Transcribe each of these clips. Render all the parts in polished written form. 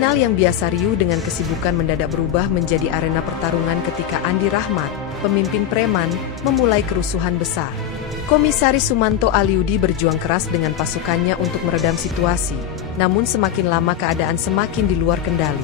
Terminal yang biasa riuh dengan kesibukan mendadak berubah menjadi arena pertarungan ketika Andi Rahmat, pemimpin preman, memulai kerusuhan besar. Komisaris Sumanto Aliudi berjuang keras dengan pasukannya untuk meredam situasi, namun semakin lama keadaan semakin di luar kendali.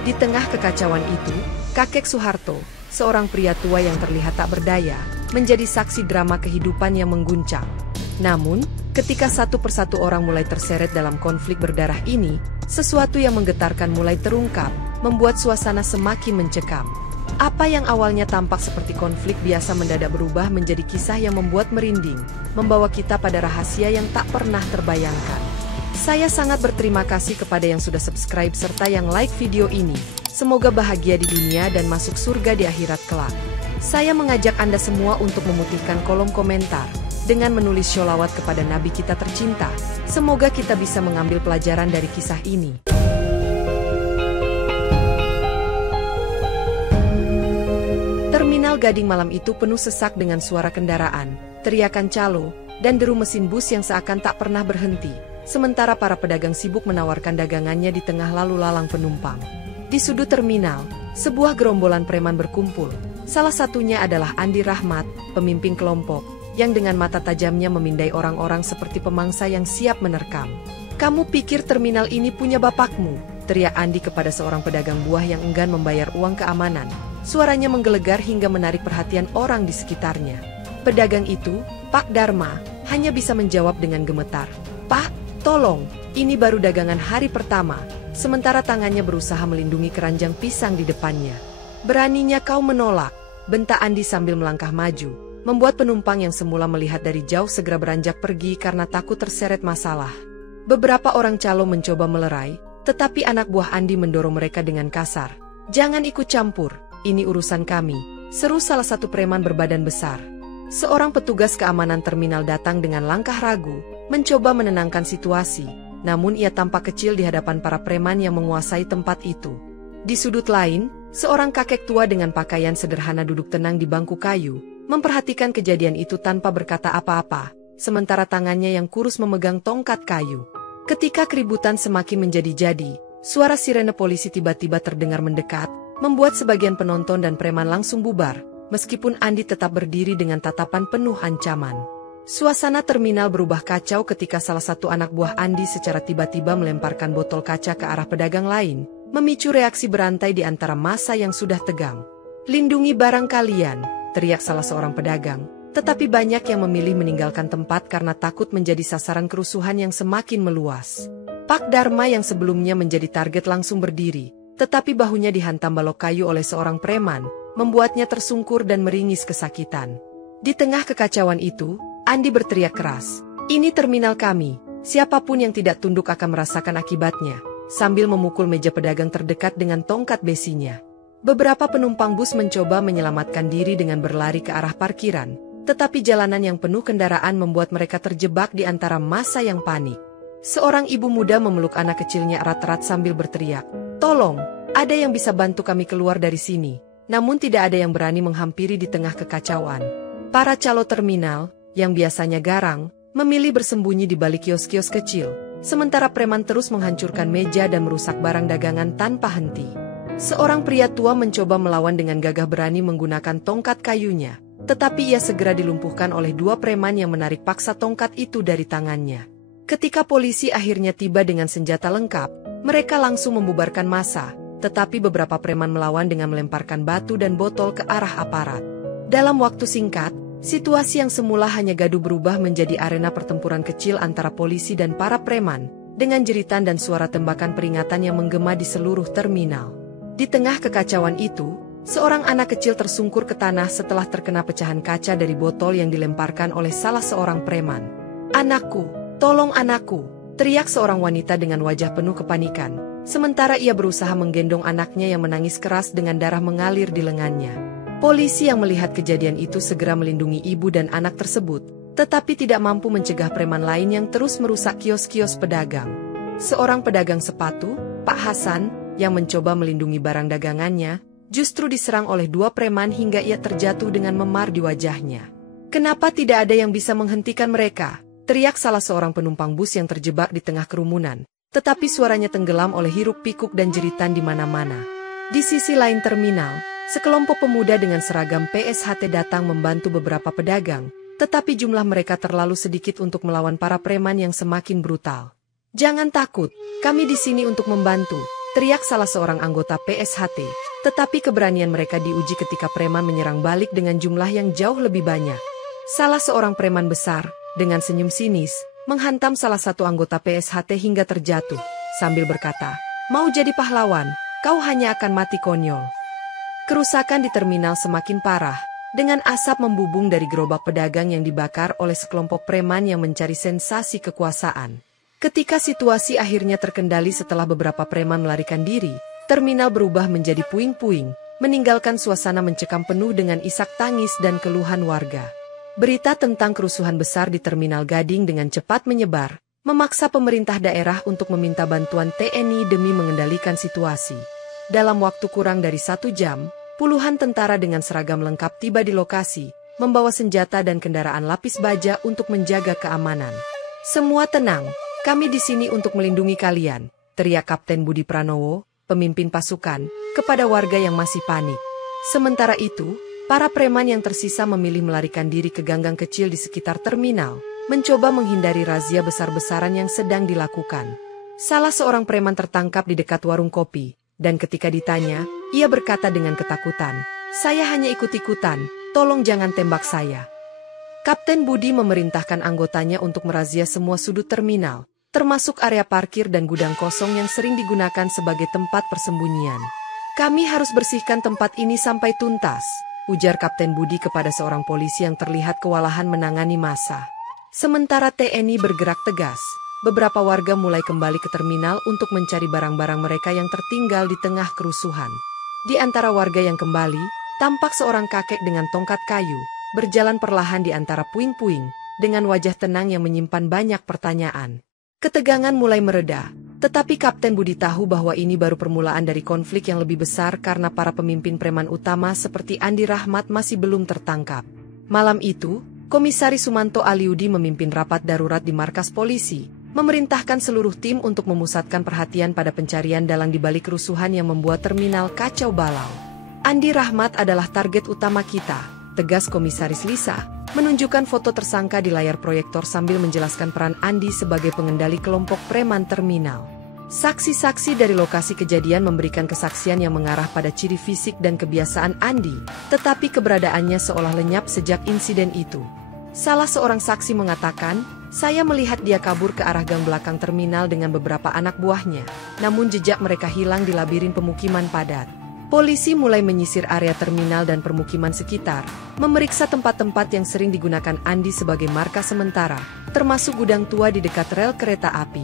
Di tengah kekacauan itu, kakek Soeharto, seorang pria tua yang terlihat tak berdaya, menjadi saksi drama kehidupan yang mengguncang. Namun, ketika satu persatu orang mulai terseret dalam konflik berdarah ini, sesuatu yang menggetarkan mulai terungkap, membuat suasana semakin mencekam. Apa yang awalnya tampak seperti konflik biasa mendadak berubah menjadi kisah yang membuat merinding, membawa kita pada rahasia yang tak pernah terbayangkan. Saya sangat berterima kasih kepada yang sudah subscribe serta yang like video ini. Semoga bahagia di dunia dan masuk surga di akhirat kelak. Saya mengajak Anda semua untuk memutihkan kolom komentar dengan menulis sholawat kepada Nabi kita tercinta. Semoga kita bisa mengambil pelajaran dari kisah ini. Terminal Gading malam itu penuh sesak dengan suara kendaraan, teriakan calo, dan deru mesin bus yang seakan tak pernah berhenti. Sementara para pedagang sibuk menawarkan dagangannya di tengah lalu lalang penumpang. Di sudut terminal, sebuah gerombolan preman berkumpul. Salah satunya adalah Andi Rahmat, pemimpin kelompok, yang dengan mata tajamnya memindai orang-orang seperti pemangsa yang siap menerkam. "Kamu pikir terminal ini punya bapakmu?" teriak Andi kepada seorang pedagang buah yang enggan membayar uang keamanan. Suaranya menggelegar hingga menarik perhatian orang di sekitarnya. Pedagang itu, Pak Dharma, hanya bisa menjawab dengan gemetar, "Pak, tolong, ini baru dagangan hari pertama," sementara tangannya berusaha melindungi keranjang pisang di depannya. "Beraninya kau menolak," bentak Andi sambil melangkah maju, membuat penumpang yang semula melihat dari jauh segera beranjak pergi karena takut terseret masalah. Beberapa orang calo mencoba melerai, tetapi anak buah Andi mendorong mereka dengan kasar. "Jangan ikut campur, ini urusan kami," seru salah satu preman berbadan besar. Seorang petugas keamanan terminal datang dengan langkah ragu, mencoba menenangkan situasi, namun ia tampak kecil di hadapan para preman yang menguasai tempat itu. Di sudut lain, seorang kakek tua dengan pakaian sederhana duduk tenang di bangku kayu, memperhatikan kejadian itu tanpa berkata apa-apa, sementara tangannya yang kurus memegang tongkat kayu. Ketika keributan semakin menjadi-jadi, suara sirene polisi tiba-tiba terdengar mendekat, membuat sebagian penonton dan preman langsung bubar, meskipun Andi tetap berdiri dengan tatapan penuh ancaman. Suasana terminal berubah kacau ketika salah satu anak buah Andi secara tiba-tiba melemparkan botol kaca ke arah pedagang lain, memicu reaksi berantai di antara massa yang sudah tegang. "Lindungi barang kalian," teriak salah seorang pedagang, tetapi banyak yang memilih meninggalkan tempat karena takut menjadi sasaran kerusuhan yang semakin meluas. Pak Dharma yang sebelumnya menjadi target langsung berdiri, tetapi bahunya dihantam balok kayu oleh seorang preman, membuatnya tersungkur dan meringis kesakitan. Di tengah kekacauan itu, Andi berteriak keras, "Ini terminal kami, siapapun yang tidak tunduk akan merasakan akibatnya," sambil memukul meja pedagang terdekat dengan tongkat besinya. Beberapa penumpang bus mencoba menyelamatkan diri dengan berlari ke arah parkiran, tetapi jalanan yang penuh kendaraan membuat mereka terjebak di antara massa yang panik. Seorang ibu muda memeluk anak kecilnya erat-erat sambil berteriak, "Tolong, ada yang bisa bantu kami keluar dari sini?" Namun tidak ada yang berani menghampiri di tengah kekacauan. Para calo terminal, yang biasanya garang, memilih bersembunyi di balik kios-kios kecil, sementara preman terus menghancurkan meja dan merusak barang dagangan tanpa henti. Seorang pria tua mencoba melawan dengan gagah berani menggunakan tongkat kayunya, tetapi ia segera dilumpuhkan oleh dua preman yang menarik paksa tongkat itu dari tangannya. Ketika polisi akhirnya tiba dengan senjata lengkap, mereka langsung membubarkan massa, tetapi beberapa preman melawan dengan melemparkan batu dan botol ke arah aparat. Dalam waktu singkat, situasi yang semula hanya gaduh berubah menjadi arena pertempuran kecil antara polisi dan para preman, dengan jeritan dan suara tembakan peringatan yang menggema di seluruh terminal. Di tengah kekacauan itu, seorang anak kecil tersungkur ke tanah setelah terkena pecahan kaca dari botol yang dilemparkan oleh salah seorang preman. "Anakku, tolong anakku!" teriak seorang wanita dengan wajah penuh kepanikan, sementara ia berusaha menggendong anaknya yang menangis keras dengan darah mengalir di lengannya. Polisi yang melihat kejadian itu segera melindungi ibu dan anak tersebut, tetapi tidak mampu mencegah preman lain yang terus merusak kios-kios pedagang. Seorang pedagang sepatu, Pak Hasan, yang mencoba melindungi barang dagangannya, justru diserang oleh dua preman hingga ia terjatuh dengan memar di wajahnya. "Kenapa tidak ada yang bisa menghentikan mereka?" teriak salah seorang penumpang bus yang terjebak di tengah kerumunan, tetapi suaranya tenggelam oleh hiruk-pikuk dan jeritan di mana-mana. Di sisi lain terminal, sekelompok pemuda dengan seragam PSHT datang membantu beberapa pedagang, tetapi jumlah mereka terlalu sedikit untuk melawan para preman yang semakin brutal. "Jangan takut, kami di sini untuk membantu," teriak salah seorang anggota PSHT. Tetapi keberanian mereka diuji ketika preman menyerang balik dengan jumlah yang jauh lebih banyak. Salah seorang preman besar, dengan senyum sinis, menghantam salah satu anggota PSHT hingga terjatuh, sambil berkata, "Mau jadi pahlawan, kau hanya akan mati konyol." Kerusakan di terminal semakin parah, dengan asap membubung dari gerobak pedagang yang dibakar oleh sekelompok preman yang mencari sensasi kekuasaan. Ketika situasi akhirnya terkendali setelah beberapa preman melarikan diri, terminal berubah menjadi puing-puing, meninggalkan suasana mencekam penuh dengan isak tangis dan keluhan warga. Berita tentang kerusuhan besar di Terminal Gading dengan cepat menyebar, memaksa pemerintah daerah untuk meminta bantuan TNI demi mengendalikan situasi. Dalam waktu kurang dari 1 jam, puluhan tentara dengan seragam lengkap tiba di lokasi, membawa senjata dan kendaraan lapis baja untuk menjaga keamanan. "Semua tenang, kami di sini untuk melindungi kalian," teriak Kapten Budi Pranowo, pemimpin pasukan, kepada warga yang masih panik. Sementara itu, para preman yang tersisa memilih melarikan diri ke ganggang kecil di sekitar terminal, mencoba menghindari razia besar-besaran yang sedang dilakukan. Salah seorang preman tertangkap di dekat warung kopi, dan ketika ditanya, ia berkata dengan ketakutan, "Saya hanya ikut-ikutan, tolong jangan tembak saya." Kapten Budi memerintahkan anggotanya untuk merazia semua sudut terminal, termasuk area parkir dan gudang kosong yang sering digunakan sebagai tempat persembunyian. "Kami harus bersihkan tempat ini sampai tuntas," ujar Kapten Budi kepada seorang polisi yang terlihat kewalahan menangani massa. Sementara TNI bergerak tegas, beberapa warga mulai kembali ke terminal untuk mencari barang-barang mereka yang tertinggal di tengah kerusuhan. Di antara warga yang kembali, tampak seorang kakek dengan tongkat kayu, berjalan perlahan di antara puing-puing, dengan wajah tenang yang menyimpan banyak pertanyaan. Ketegangan mulai mereda, tetapi Kapten Budi tahu bahwa ini baru permulaan dari konflik yang lebih besar karena para pemimpin preman utama seperti Andi Rahmat masih belum tertangkap. Malam itu, Komisaris Sumanto Aliudi memimpin rapat darurat di markas polisi, memerintahkan seluruh tim untuk memusatkan perhatian pada pencarian dalang di balik kerusuhan yang membuat terminal kacau balau. "Andi Rahmat adalah target utama kita," tegas Komisaris Lisa, menunjukkan foto tersangka di layar proyektor sambil menjelaskan peran Andi sebagai pengendali kelompok preman terminal. Saksi-saksi dari lokasi kejadian memberikan kesaksian yang mengarah pada ciri fisik dan kebiasaan Andi, tetapi keberadaannya seolah lenyap sejak insiden itu. Salah seorang saksi mengatakan, "Saya melihat dia kabur ke arah gang belakang terminal dengan beberapa anak buahnya, namun jejak mereka hilang di labirin pemukiman padat." Polisi mulai menyisir area terminal dan permukiman sekitar, memeriksa tempat-tempat yang sering digunakan Andi sebagai markas sementara, termasuk gudang tua di dekat rel kereta api.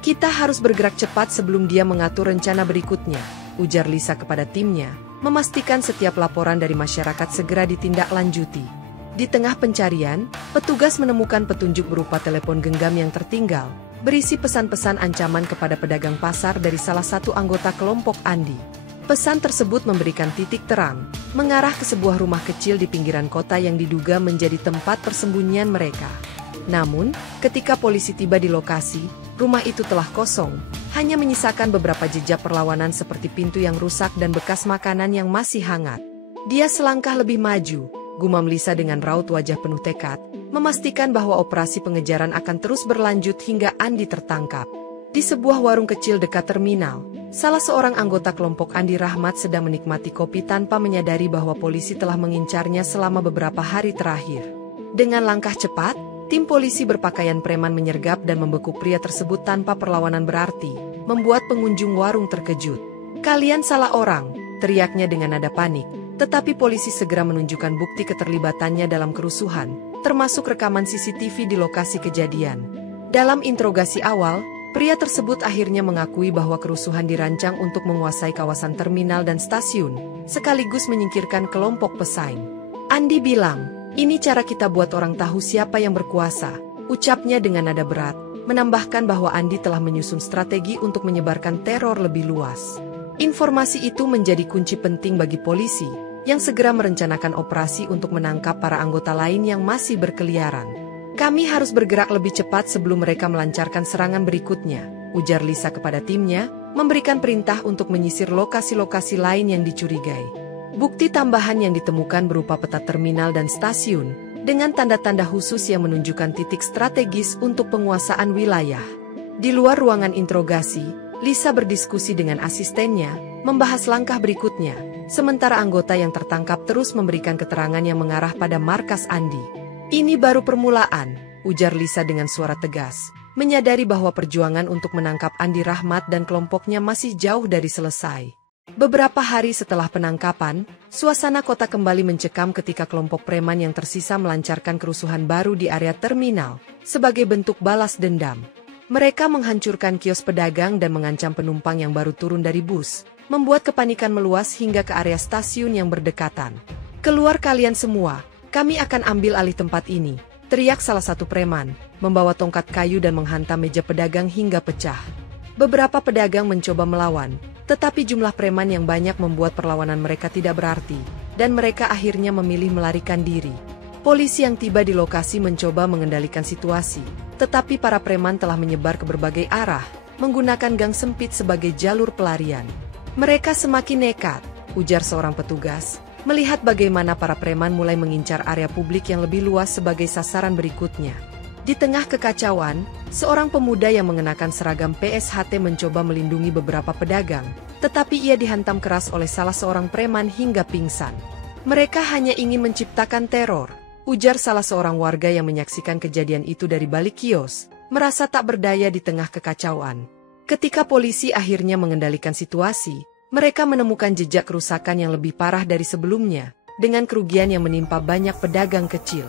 "Kita harus bergerak cepat sebelum dia mengatur rencana berikutnya," ujar Lisa kepada timnya, memastikan setiap laporan dari masyarakat segera ditindaklanjuti. Di tengah pencarian, petugas menemukan petunjuk berupa telepon genggam yang tertinggal, berisi pesan-pesan ancaman kepada pedagang pasar dari salah satu anggota kelompok Andi. Pesan tersebut memberikan titik terang, mengarah ke sebuah rumah kecil di pinggiran kota yang diduga menjadi tempat persembunyian mereka. Namun, ketika polisi tiba di lokasi, rumah itu telah kosong, hanya menyisakan beberapa jejak perlawanan seperti pintu yang rusak dan bekas makanan yang masih hangat. "Dia selangkah lebih maju," gumam Lisa dengan raut wajah penuh tekad, memastikan bahwa operasi pengejaran akan terus berlanjut hingga Andi tertangkap. Di sebuah warung kecil dekat terminal, salah seorang anggota kelompok Andi Rahmat sedang menikmati kopi tanpa menyadari bahwa polisi telah mengincarnya selama beberapa hari terakhir. Dengan langkah cepat, tim polisi berpakaian preman menyergap dan membekuk pria tersebut tanpa perlawanan berarti, membuat pengunjung warung terkejut. "Kalian salah orang," teriaknya dengan nada panik, tetapi polisi segera menunjukkan bukti keterlibatannya dalam kerusuhan, termasuk rekaman CCTV di lokasi kejadian. Dalam interogasi awal, pria tersebut akhirnya mengakui bahwa kerusuhan dirancang untuk menguasai kawasan terminal dan stasiun, sekaligus menyingkirkan kelompok pesaing. "Andi bilang, ini cara kita buat orang tahu siapa yang berkuasa," ucapnya dengan nada berat, menambahkan bahwa Andi telah menyusun strategi untuk menyebarkan teror lebih luas. Informasi itu menjadi kunci penting bagi polisi, yang segera merencanakan operasi untuk menangkap para anggota lain yang masih berkeliaran. "Kami harus bergerak lebih cepat sebelum mereka melancarkan serangan berikutnya," ujar Lisa kepada timnya, memberikan perintah untuk menyisir lokasi-lokasi lain yang dicurigai. Bukti tambahan yang ditemukan berupa peta terminal dan stasiun, dengan tanda-tanda khusus yang menunjukkan titik strategis untuk penguasaan wilayah. Di luar ruangan interogasi, Lisa berdiskusi dengan asistennya, membahas langkah berikutnya, sementara anggota yang tertangkap terus memberikan keterangan yang mengarah pada markas Andi. Ini baru permulaan, ujar Lisa dengan suara tegas, menyadari bahwa perjuangan untuk menangkap Andi Rahmat dan kelompoknya masih jauh dari selesai. Beberapa hari setelah penangkapan, suasana kota kembali mencekam ketika kelompok preman yang tersisa melancarkan kerusuhan baru di area terminal, sebagai bentuk balas dendam. Mereka menghancurkan kios pedagang dan mengancam penumpang yang baru turun dari bus, membuat kepanikan meluas hingga ke area stasiun yang berdekatan. "Keluar kalian semua, kami akan ambil alih tempat ini," teriak salah satu preman, membawa tongkat kayu dan menghantam meja pedagang hingga pecah. Beberapa pedagang mencoba melawan, tetapi jumlah preman yang banyak membuat perlawanan mereka tidak berarti, dan mereka akhirnya memilih melarikan diri. Polisi yang tiba di lokasi mencoba mengendalikan situasi, tetapi para preman telah menyebar ke berbagai arah, menggunakan gang sempit sebagai jalur pelarian. "Mereka semakin nekat," ujar seorang petugas, melihat bagaimana para preman mulai mengincar area publik yang lebih luas sebagai sasaran berikutnya. Di tengah kekacauan, seorang pemuda yang mengenakan seragam PSHT mencoba melindungi beberapa pedagang, tetapi ia dihantam keras oleh salah seorang preman hingga pingsan. "Mereka hanya ingin menciptakan teror," ujar salah seorang warga yang menyaksikan kejadian itu dari balik kios, merasa tak berdaya di tengah kekacauan. Ketika polisi akhirnya mengendalikan situasi, mereka menemukan jejak kerusakan yang lebih parah dari sebelumnya, dengan kerugian yang menimpa banyak pedagang kecil.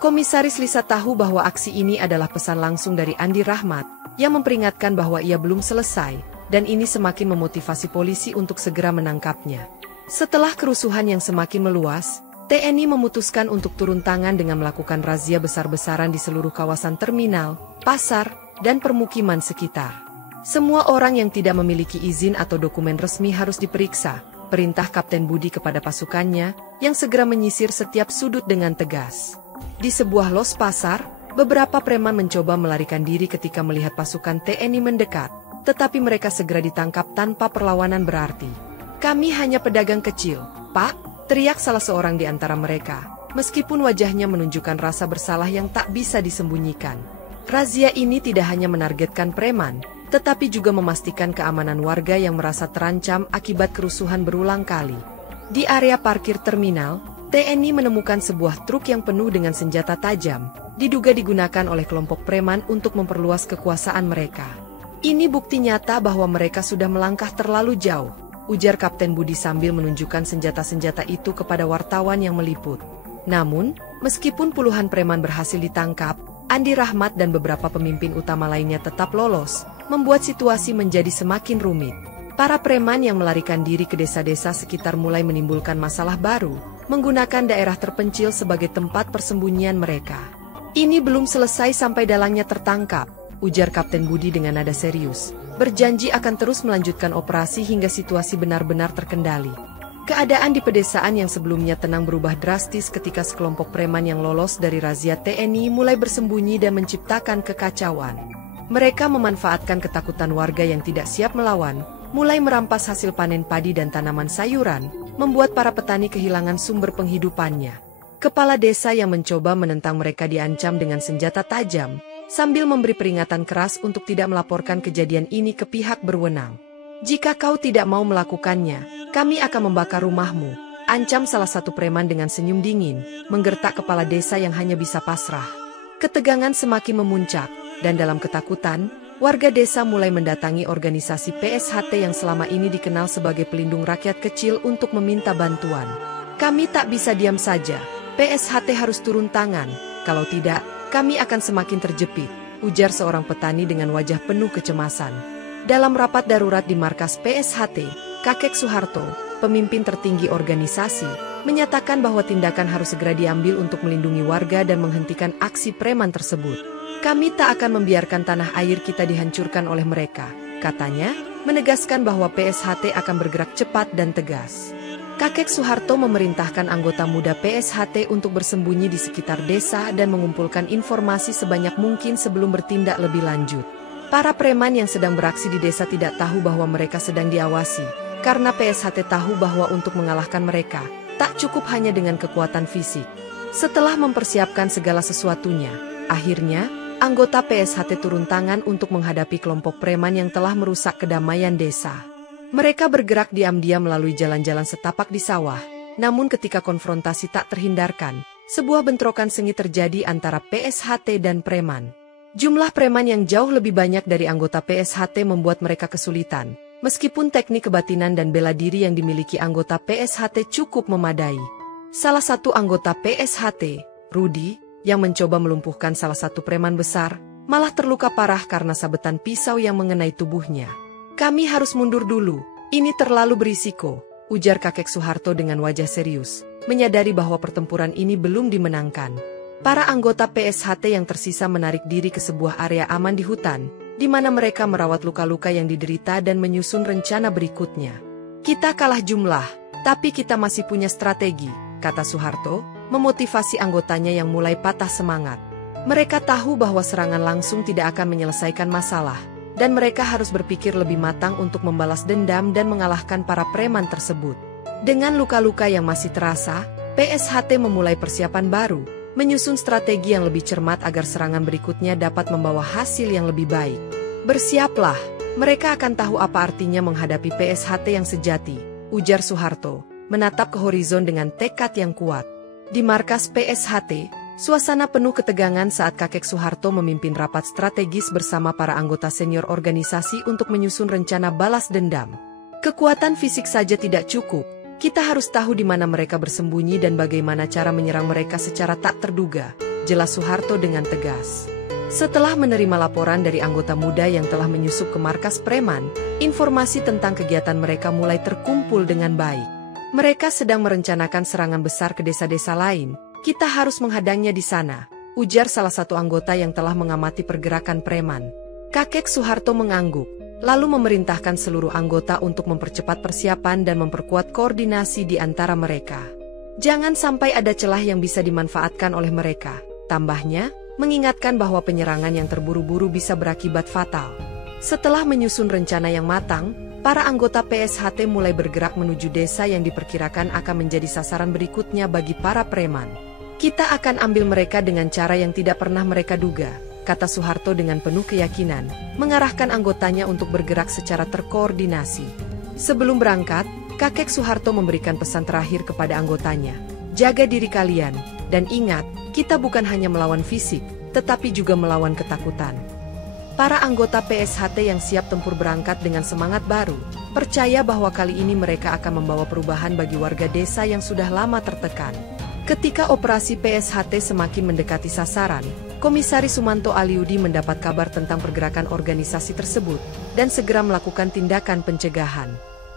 Komisaris Lisa tahu bahwa aksi ini adalah pesan langsung dari Andi Rahmat, yang memperingatkan bahwa ia belum selesai, dan ini semakin memotivasi polisi untuk segera menangkapnya. Setelah kerusuhan yang semakin meluas, TNI memutuskan untuk turun tangan dengan melakukan razia besar-besaran di seluruh kawasan terminal, pasar, dan permukiman sekitar. Semua orang yang tidak memiliki izin atau dokumen resmi harus diperiksa, perintah Kapten Budi kepada pasukannya, yang segera menyisir setiap sudut dengan tegas. Di sebuah los pasar, beberapa preman mencoba melarikan diri ketika melihat pasukan TNI mendekat, tetapi mereka segera ditangkap tanpa perlawanan berarti. "Kami hanya pedagang kecil, Pak," teriak salah seorang di antara mereka, meskipun wajahnya menunjukkan rasa bersalah yang tak bisa disembunyikan. Razia ini tidak hanya menargetkan preman, tetapi juga memastikan keamanan warga yang merasa terancam akibat kerusuhan berulang kali. Di area parkir terminal, TNI menemukan sebuah truk yang penuh dengan senjata tajam, diduga digunakan oleh kelompok preman untuk memperluas kekuasaan mereka. "Ini bukti nyata bahwa mereka sudah melangkah terlalu jauh," ujar Kapten Budi sambil menunjukkan senjata-senjata itu kepada wartawan yang meliput. Namun, meskipun puluhan preman berhasil ditangkap, Andi Rahmat dan beberapa pemimpin utama lainnya tetap lolos, membuat situasi menjadi semakin rumit. Para preman yang melarikan diri ke desa-desa sekitar mulai menimbulkan masalah baru, menggunakan daerah terpencil sebagai tempat persembunyian mereka. "Ini belum selesai sampai dalangnya tertangkap," ujar Kapten Budi dengan nada serius, berjanji akan terus melanjutkan operasi hingga situasi benar-benar terkendali. Keadaan di pedesaan yang sebelumnya tenang berubah drastis ketika sekelompok preman yang lolos dari razia TNI mulai bersembunyi dan menciptakan kekacauan. Mereka memanfaatkan ketakutan warga yang tidak siap melawan, mulai merampas hasil panen padi dan tanaman sayuran, membuat para petani kehilangan sumber penghidupannya. Kepala desa yang mencoba menentang mereka diancam dengan senjata tajam, sambil memberi peringatan keras untuk tidak melaporkan kejadian ini ke pihak berwenang. "Jika kau tidak mau melakukannya, kami akan membakar rumahmu," ancam salah satu preman dengan senyum dingin, menggertak kepala desa yang hanya bisa pasrah. Ketegangan semakin memuncak, dan dalam ketakutan, warga desa mulai mendatangi organisasi PSHT yang selama ini dikenal sebagai pelindung rakyat kecil untuk meminta bantuan. "Kami tak bisa diam saja, PSHT harus turun tangan, kalau tidak, kami akan semakin terjepit," ujar seorang petani dengan wajah penuh kecemasan. Dalam rapat darurat di markas PSHT, Kakek Soeharto, pemimpin tertinggi organisasi, menyatakan bahwa tindakan harus segera diambil untuk melindungi warga dan menghentikan aksi preman tersebut. "Kami tak akan membiarkan tanah air kita dihancurkan oleh mereka," katanya, menegaskan bahwa PSHT akan bergerak cepat dan tegas. Kakek Soeharto memerintahkan anggota muda PSHT untuk bersembunyi di sekitar desa dan mengumpulkan informasi sebanyak mungkin sebelum bertindak lebih lanjut. Para preman yang sedang beraksi di desa tidak tahu bahwa mereka sedang diawasi, karena PSHT tahu bahwa untuk mengalahkan mereka, tak cukup hanya dengan kekuatan fisik. Setelah mempersiapkan segala sesuatunya, akhirnya, anggota PSHT turun tangan untuk menghadapi kelompok preman yang telah merusak kedamaian desa. Mereka bergerak diam-diam melalui jalan-jalan setapak di sawah, namun ketika konfrontasi tak terhindarkan, sebuah bentrokan sengit terjadi antara PSHT dan preman. Jumlah preman yang jauh lebih banyak dari anggota PSHT membuat mereka kesulitan, meskipun teknik kebatinan dan bela diri yang dimiliki anggota PSHT cukup memadai. Salah satu anggota PSHT, Rudy, yang mencoba melumpuhkan salah satu preman besar, malah terluka parah karena sabetan pisau yang mengenai tubuhnya. "Kami harus mundur dulu, ini terlalu berisiko," ujar kakek Soeharto dengan wajah serius, menyadari bahwa pertempuran ini belum dimenangkan. Para anggota PSHT yang tersisa menarik diri ke sebuah area aman di hutan, di mana mereka merawat luka-luka yang diderita dan menyusun rencana berikutnya. "Kita kalah jumlah, tapi kita masih punya strategi," kata Soeharto, memotivasi anggotanya yang mulai patah semangat. Mereka tahu bahwa serangan langsung tidak akan menyelesaikan masalah, dan mereka harus berpikir lebih matang untuk membalas dendam dan mengalahkan para preman tersebut. Dengan luka-luka yang masih terasa, PSHT memulai persiapan baru, menyusun strategi yang lebih cermat agar serangan berikutnya dapat membawa hasil yang lebih baik. "Bersiaplah, mereka akan tahu apa artinya menghadapi PSHT yang sejati," ujar Soeharto, menatap ke horizon dengan tekad yang kuat. Di markas PSHT, suasana penuh ketegangan saat kakek Soeharto memimpin rapat strategis bersama para anggota senior organisasi untuk menyusun rencana balas dendam. "Kekuatan fisik saja tidak cukup. Kita harus tahu di mana mereka bersembunyi dan bagaimana cara menyerang mereka secara tak terduga," jelas Soeharto dengan tegas. Setelah menerima laporan dari anggota muda yang telah menyusup ke markas preman, informasi tentang kegiatan mereka mulai terkumpul dengan baik. "Mereka sedang merencanakan serangan besar ke desa-desa lain. Kita harus menghadangnya di sana," ujar salah satu anggota yang telah mengamati pergerakan preman. Kakek Soeharto mengangguk, lalu memerintahkan seluruh anggota untuk mempercepat persiapan dan memperkuat koordinasi di antara mereka. "Jangan sampai ada celah yang bisa dimanfaatkan oleh mereka," tambahnya, mengingatkan bahwa penyerangan yang terburu-buru bisa berakibat fatal. Setelah menyusun rencana yang matang, para anggota PSHT mulai bergerak menuju desa yang diperkirakan akan menjadi sasaran berikutnya bagi para preman. "Kita akan ambil mereka dengan cara yang tidak pernah mereka duga," kata Soeharto dengan penuh keyakinan, mengarahkan anggotanya untuk bergerak secara terkoordinasi. Sebelum berangkat, kakek Soeharto memberikan pesan terakhir kepada anggotanya. "Jaga diri kalian, dan ingat, kita bukan hanya melawan fisik, tetapi juga melawan ketakutan." Para anggota PSHT yang siap tempur berangkat dengan semangat baru, percaya bahwa kali ini mereka akan membawa perubahan bagi warga desa yang sudah lama tertekan. Ketika operasi PSHT semakin mendekati sasaran, Komisaris Sumanto Aliudi mendapat kabar tentang pergerakan organisasi tersebut, dan segera melakukan tindakan pencegahan.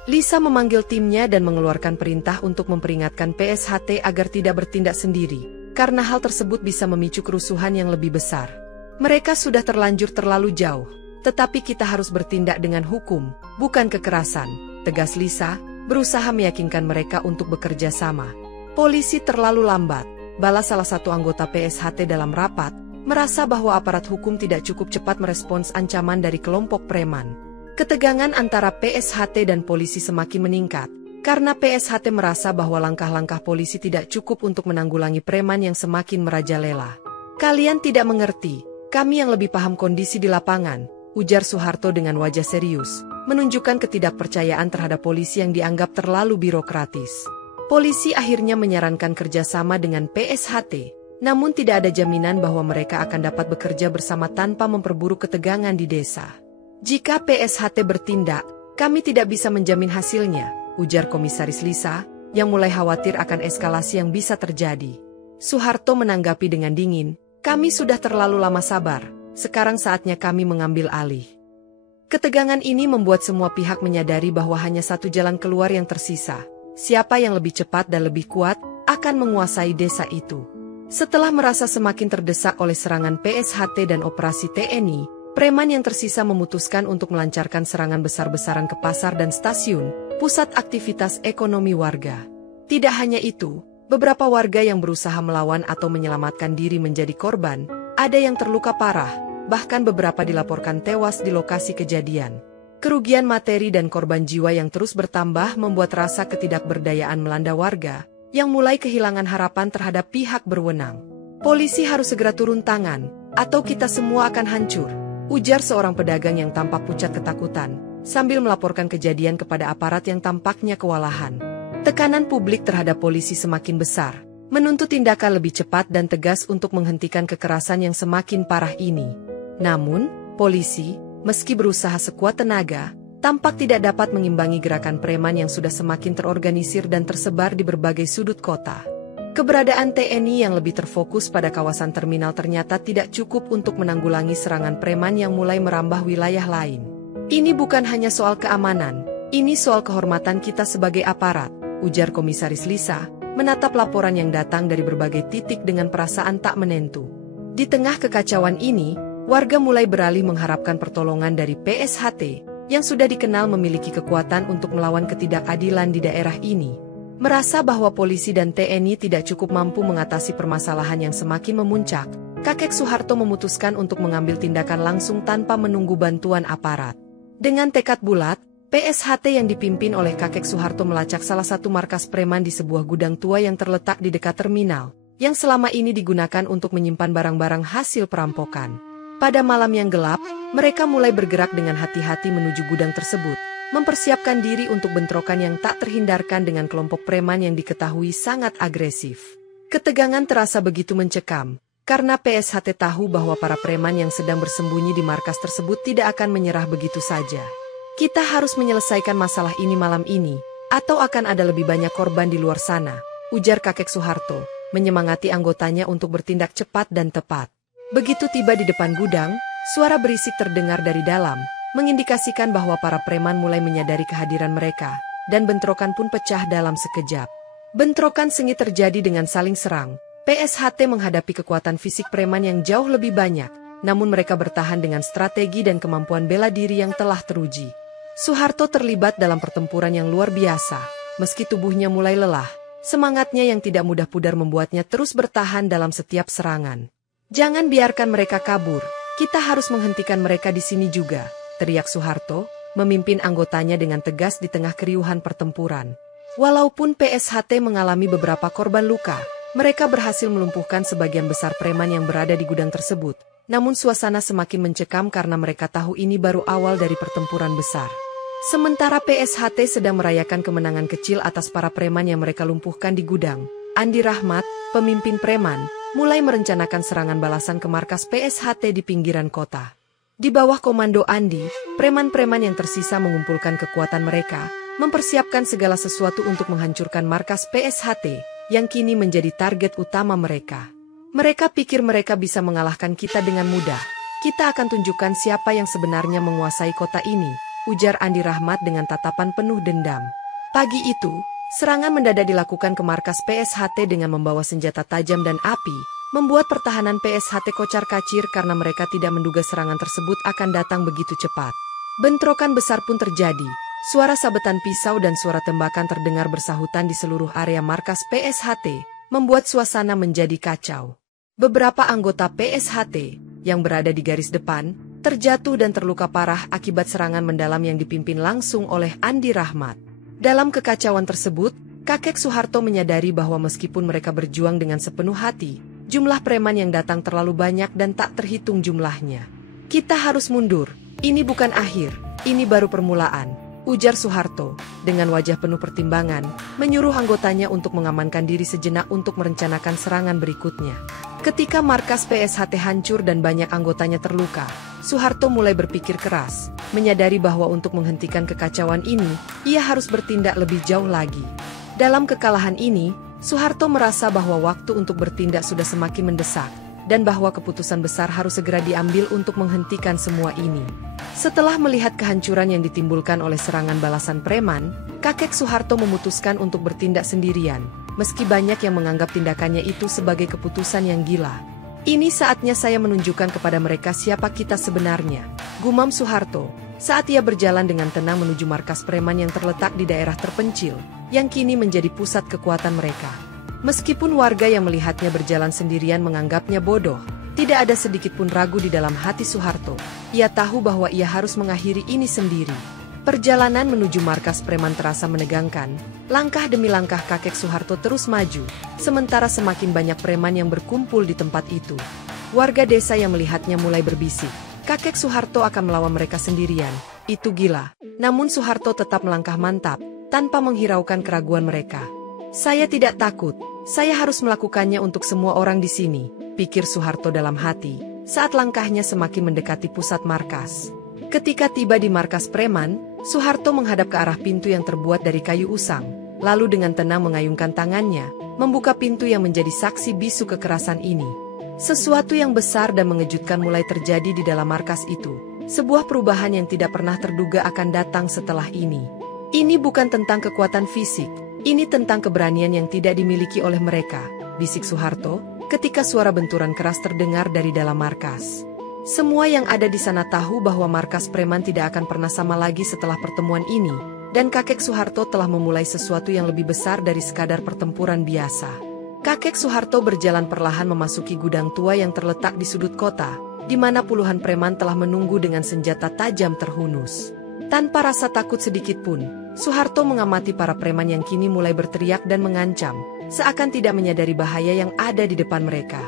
Lisa memanggil timnya dan mengeluarkan perintah untuk memperingatkan PSHT agar tidak bertindak sendiri, karena hal tersebut bisa memicu kerusuhan yang lebih besar. "Mereka sudah terlanjur terlalu jauh, tetapi kita harus bertindak dengan hukum, bukan kekerasan," tegas Lisa, berusaha meyakinkan mereka untuk bekerja sama. "Polisi terlalu lambat," balas salah satu anggota PSHT dalam rapat, merasa bahwa aparat hukum tidak cukup cepat merespons ancaman dari kelompok preman. Ketegangan antara PSHT dan polisi semakin meningkat, karena PSHT merasa bahwa langkah-langkah polisi tidak cukup untuk menanggulangi preman yang semakin merajalela. "Kalian tidak mengerti, kami yang lebih paham kondisi di lapangan," ujar Soeharto dengan wajah serius, menunjukkan ketidakpercayaan terhadap polisi yang dianggap terlalu birokratis. Polisi akhirnya menyarankan kerjasama dengan PSHT, namun tidak ada jaminan bahwa mereka akan dapat bekerja bersama tanpa memperburuk ketegangan di desa. "Jika PSHT bertindak, kami tidak bisa menjamin hasilnya," ujar Komisaris Lisa, yang mulai khawatir akan eskalasi yang bisa terjadi. Soeharto menanggapi dengan dingin, "Kami sudah terlalu lama sabar, sekarang saatnya kami mengambil alih." Ketegangan ini membuat semua pihak menyadari bahwa hanya satu jalan keluar yang tersisa. Siapa yang lebih cepat dan lebih kuat akan menguasai desa itu. Setelah merasa semakin terdesak oleh serangan PSHT dan operasi TNI, preman yang tersisa memutuskan untuk melancarkan serangan besar-besaran ke pasar dan stasiun, pusat aktivitas ekonomi warga. Tidak hanya itu, beberapa warga yang berusaha melawan atau menyelamatkan diri menjadi korban, ada yang terluka parah, bahkan beberapa dilaporkan tewas di lokasi kejadian. Kerugian materi dan korban jiwa yang terus bertambah membuat rasa ketidakberdayaan melanda warga, yang mulai kehilangan harapan terhadap pihak berwenang. Polisi harus segera turun tangan, atau kita semua akan hancur, ujar seorang pedagang yang tampak pucat ketakutan, sambil melaporkan kejadian kepada aparat yang tampaknya kewalahan. Tekanan publik terhadap polisi semakin besar, menuntut tindakan lebih cepat dan tegas untuk menghentikan kekerasan yang semakin parah ini. Namun, polisi, meski berusaha sekuat tenaga, tampak tidak dapat mengimbangi gerakan preman yang sudah semakin terorganisir dan tersebar di berbagai sudut kota. Keberadaan TNI yang lebih terfokus pada kawasan terminal ternyata tidak cukup untuk menanggulangi serangan preman yang mulai merambah wilayah lain. Ini bukan hanya soal keamanan, ini soal kehormatan kita sebagai aparat, ujar Komisaris Lisa, menatap laporan yang datang dari berbagai titik dengan perasaan tak menentu. Di tengah kekacauan ini, warga mulai beralih mengharapkan pertolongan dari PSHT, yang sudah dikenal memiliki kekuatan untuk melawan ketidakadilan di daerah ini. Merasa bahwa polisi dan TNI tidak cukup mampu mengatasi permasalahan yang semakin memuncak, kakek Soeharto memutuskan untuk mengambil tindakan langsung tanpa menunggu bantuan aparat. Dengan tekad bulat, PSHT yang dipimpin oleh kakek Soeharto melacak salah satu markas preman di sebuah gudang tua yang terletak di dekat terminal, yang selama ini digunakan untuk menyimpan barang-barang hasil perampokan. Pada malam yang gelap, mereka mulai bergerak dengan hati-hati menuju gudang tersebut, mempersiapkan diri untuk bentrokan yang tak terhindarkan dengan kelompok preman yang diketahui sangat agresif. Ketegangan terasa begitu mencekam, karena PSHT tahu bahwa para preman yang sedang bersembunyi di markas tersebut tidak akan menyerah begitu saja. Kita harus menyelesaikan masalah ini malam ini, atau akan ada lebih banyak korban di luar sana, ujar kakek Soeharto, menyemangati anggotanya untuk bertindak cepat dan tepat. Begitu tiba di depan gudang, suara berisik terdengar dari dalam, mengindikasikan bahwa para preman mulai menyadari kehadiran mereka, dan bentrokan pun pecah dalam sekejap. Bentrokan sengit terjadi dengan saling serang. PSHT menghadapi kekuatan fisik preman yang jauh lebih banyak, namun mereka bertahan dengan strategi dan kemampuan bela diri yang telah teruji. Soeharto terlibat dalam pertempuran yang luar biasa, meski tubuhnya mulai lelah, semangatnya yang tidak mudah pudar membuatnya terus bertahan dalam setiap serangan. Jangan biarkan mereka kabur, kita harus menghentikan mereka di sini juga, teriak Soeharto, memimpin anggotanya dengan tegas di tengah keriuhan pertempuran. Walaupun PSHT mengalami beberapa korban luka, mereka berhasil melumpuhkan sebagian besar preman yang berada di gudang tersebut. Namun suasana semakin mencekam karena mereka tahu ini baru awal dari pertempuran besar. Sementara PSHT sedang merayakan kemenangan kecil atas para preman yang mereka lumpuhkan di gudang, Andi Rahmat, pemimpin preman, mulai merencanakan serangan balasan ke markas PSHT di pinggiran kota. Di bawah komando Andi, preman-preman yang tersisa mengumpulkan kekuatan mereka, mempersiapkan segala sesuatu untuk menghancurkan markas PSHT, yang kini menjadi target utama mereka. Mereka pikir mereka bisa mengalahkan kita dengan mudah. Kita akan tunjukkan siapa yang sebenarnya menguasai kota ini, ujar Andi Rahmat dengan tatapan penuh dendam. Pagi itu, serangan mendadak dilakukan ke markas PSHT dengan membawa senjata tajam dan api, membuat pertahanan PSHT kocar-kacir karena mereka tidak menduga serangan tersebut akan datang begitu cepat. Bentrokan besar pun terjadi, suara sabetan pisau dan suara tembakan terdengar bersahutan di seluruh area markas PSHT, membuat suasana menjadi kacau. Beberapa anggota PSHT, yang berada di garis depan, terjatuh dan terluka parah akibat serangan mendalam yang dipimpin langsung oleh Andi Rahmat. Dalam kekacauan tersebut, kakek Soeharto menyadari bahwa meskipun mereka berjuang dengan sepenuh hati, jumlah preman yang datang terlalu banyak dan tak terhitung jumlahnya. Kita harus mundur, ini bukan akhir, ini baru permulaan, ujar Soeharto, dengan wajah penuh pertimbangan, menyuruh anggotanya untuk mengamankan diri sejenak untuk merencanakan serangan berikutnya. Ketika markas PSHT hancur dan banyak anggotanya terluka, Soeharto mulai berpikir keras, menyadari bahwa untuk menghentikan kekacauan ini, ia harus bertindak lebih jauh lagi. Dalam kekalahan ini, Soeharto merasa bahwa waktu untuk bertindak sudah semakin mendesak, dan bahwa keputusan besar harus segera diambil untuk menghentikan semua ini. Setelah melihat kehancuran yang ditimbulkan oleh serangan balasan preman, kakek Soeharto memutuskan untuk bertindak sendirian, meski banyak yang menganggap tindakannya itu sebagai keputusan yang gila. Ini saatnya saya menunjukkan kepada mereka siapa kita sebenarnya, gumam Soeharto, saat ia berjalan dengan tenang menuju markas preman yang terletak di daerah terpencil, yang kini menjadi pusat kekuatan mereka. Meskipun warga yang melihatnya berjalan sendirian menganggapnya bodoh, Tidak ada sedikit pun ragu di dalam hati Soeharto. Ia tahu bahwa ia harus mengakhiri ini sendiri. Perjalanan menuju markas preman terasa menegangkan. Langkah demi langkah kakek Soeharto terus maju, sementara semakin banyak preman yang berkumpul di tempat itu. Warga desa yang melihatnya mulai berbisik, kakek Soeharto akan melawan mereka sendirian. Itu gila. Namun Soeharto tetap melangkah mantap, tanpa menghiraukan keraguan mereka. Saya tidak takut, saya harus melakukannya untuk semua orang di sini, pikir Soeharto dalam hati, saat langkahnya semakin mendekati pusat markas. Ketika tiba di markas preman, Soeharto menghadap ke arah pintu yang terbuat dari kayu usang, lalu dengan tenang mengayunkan tangannya, membuka pintu yang menjadi saksi bisu kekerasan ini. Sesuatu yang besar dan mengejutkan mulai terjadi di dalam markas itu. Sebuah perubahan yang tidak pernah terduga akan datang setelah ini. Ini bukan tentang kekuatan fisik, ini tentang keberanian yang tidak dimiliki oleh mereka, bisik Soeharto, ketika suara benturan keras terdengar dari dalam markas. Semua yang ada di sana tahu bahwa markas preman tidak akan pernah sama lagi setelah pertemuan ini, dan kakek Soeharto telah memulai sesuatu yang lebih besar dari sekadar pertempuran biasa. Kakek Soeharto berjalan perlahan memasuki gudang tua yang terletak di sudut kota, di mana puluhan preman telah menunggu dengan senjata tajam terhunus. Tanpa rasa takut sedikit pun, Soeharto mengamati para preman yang kini mulai berteriak dan mengancam, seakan tidak menyadari bahaya yang ada di depan mereka.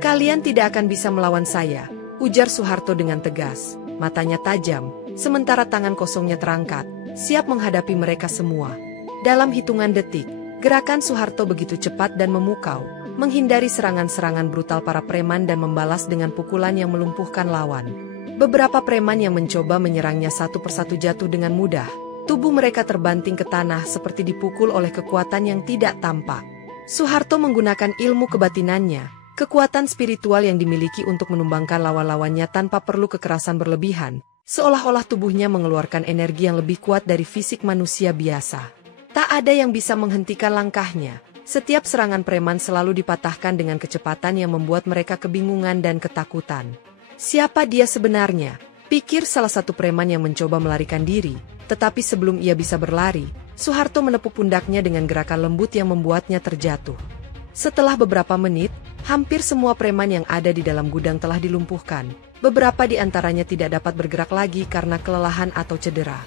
"Kalian tidak akan bisa melawan saya," ujar Soeharto dengan tegas, matanya tajam, sementara tangan kosongnya terangkat, siap menghadapi mereka semua. Dalam hitungan detik, gerakan Soeharto begitu cepat dan memukau, menghindari serangan-serangan brutal para preman dan membalas dengan pukulan yang melumpuhkan lawan. Beberapa preman yang mencoba menyerangnya satu persatu jatuh dengan mudah. Tubuh mereka terbanting ke tanah seperti dipukul oleh kekuatan yang tidak tampak. Soeharto menggunakan ilmu kebatinannya, kekuatan spiritual yang dimiliki untuk menumbangkan lawan-lawannya tanpa perlu kekerasan berlebihan, seolah-olah tubuhnya mengeluarkan energi yang lebih kuat dari fisik manusia biasa. Tak ada yang bisa menghentikan langkahnya. Setiap serangan preman selalu dipatahkan dengan kecepatan yang membuat mereka kebingungan dan ketakutan. Siapa dia sebenarnya? Pikir salah satu preman yang mencoba melarikan diri, tetapi sebelum ia bisa berlari, Soeharto menepuk pundaknya dengan gerakan lembut yang membuatnya terjatuh. Setelah beberapa menit, hampir semua preman yang ada di dalam gudang telah dilumpuhkan. Beberapa di antaranya tidak dapat bergerak lagi karena kelelahan atau cedera.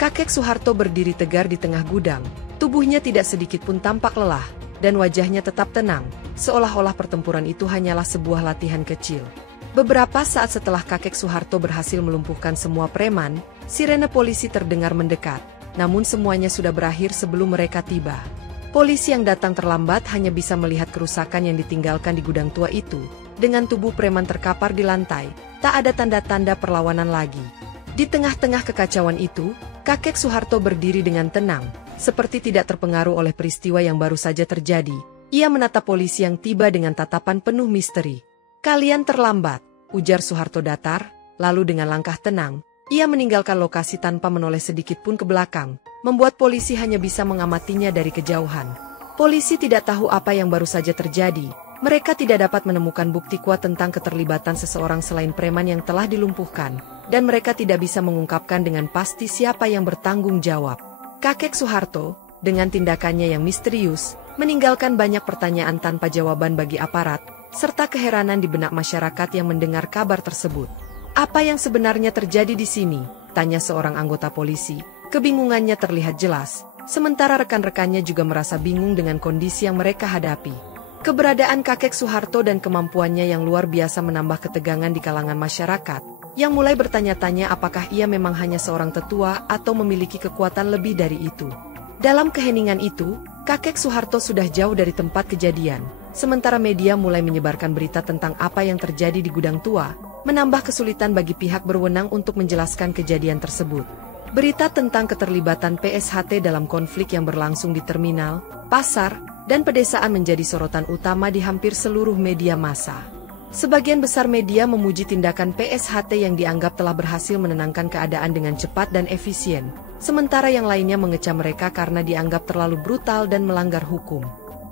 Kakek Soeharto berdiri tegar di tengah gudang, tubuhnya tidak sedikit pun tampak lelah, dan wajahnya tetap tenang, seolah-olah pertempuran itu hanyalah sebuah latihan kecil. Beberapa saat setelah kakek Soeharto berhasil melumpuhkan semua preman, sirene polisi terdengar mendekat, namun semuanya sudah berakhir sebelum mereka tiba. Polisi yang datang terlambat hanya bisa melihat kerusakan yang ditinggalkan di gudang tua itu, dengan tubuh preman terkapar di lantai, tak ada tanda-tanda perlawanan lagi. Di tengah-tengah kekacauan itu, kakek Soeharto berdiri dengan tenang, seperti tidak terpengaruh oleh peristiwa yang baru saja terjadi. Ia menatap polisi yang tiba dengan tatapan penuh misteri. "Kalian terlambat," ujar Soeharto datar, lalu dengan langkah tenang, ia meninggalkan lokasi tanpa menoleh sedikit pun ke belakang, membuat polisi hanya bisa mengamatinya dari kejauhan. Polisi tidak tahu apa yang baru saja terjadi. Mereka tidak dapat menemukan bukti kuat tentang keterlibatan seseorang selain preman yang telah dilumpuhkan, dan mereka tidak bisa mengungkapkan dengan pasti siapa yang bertanggung jawab. Kakek Soeharto, dengan tindakannya yang misterius, meninggalkan banyak pertanyaan tanpa jawaban bagi aparat, serta keheranan di benak masyarakat yang mendengar kabar tersebut. "Apa yang sebenarnya terjadi di sini?" tanya seorang anggota polisi. Kebingungannya terlihat jelas, sementara rekan-rekannya juga merasa bingung dengan kondisi yang mereka hadapi. Keberadaan kakek Soeharto dan kemampuannya yang luar biasa menambah ketegangan di kalangan masyarakat, yang mulai bertanya-tanya apakah ia memang hanya seorang tetua atau memiliki kekuatan lebih dari itu. Dalam keheningan itu, kakek Soeharto sudah jauh dari tempat kejadian, sementara media mulai menyebarkan berita tentang apa yang terjadi di gudang tua, menambah kesulitan bagi pihak berwenang untuk menjelaskan kejadian tersebut. Berita tentang keterlibatan PSHT dalam konflik yang berlangsung di terminal, pasar, dan pedesaan menjadi sorotan utama di hampir seluruh media massa. Sebagian besar media memuji tindakan PSHT yang dianggap telah berhasil menenangkan keadaan dengan cepat dan efisien, sementara yang lainnya mengecam mereka karena dianggap terlalu brutal dan melanggar hukum.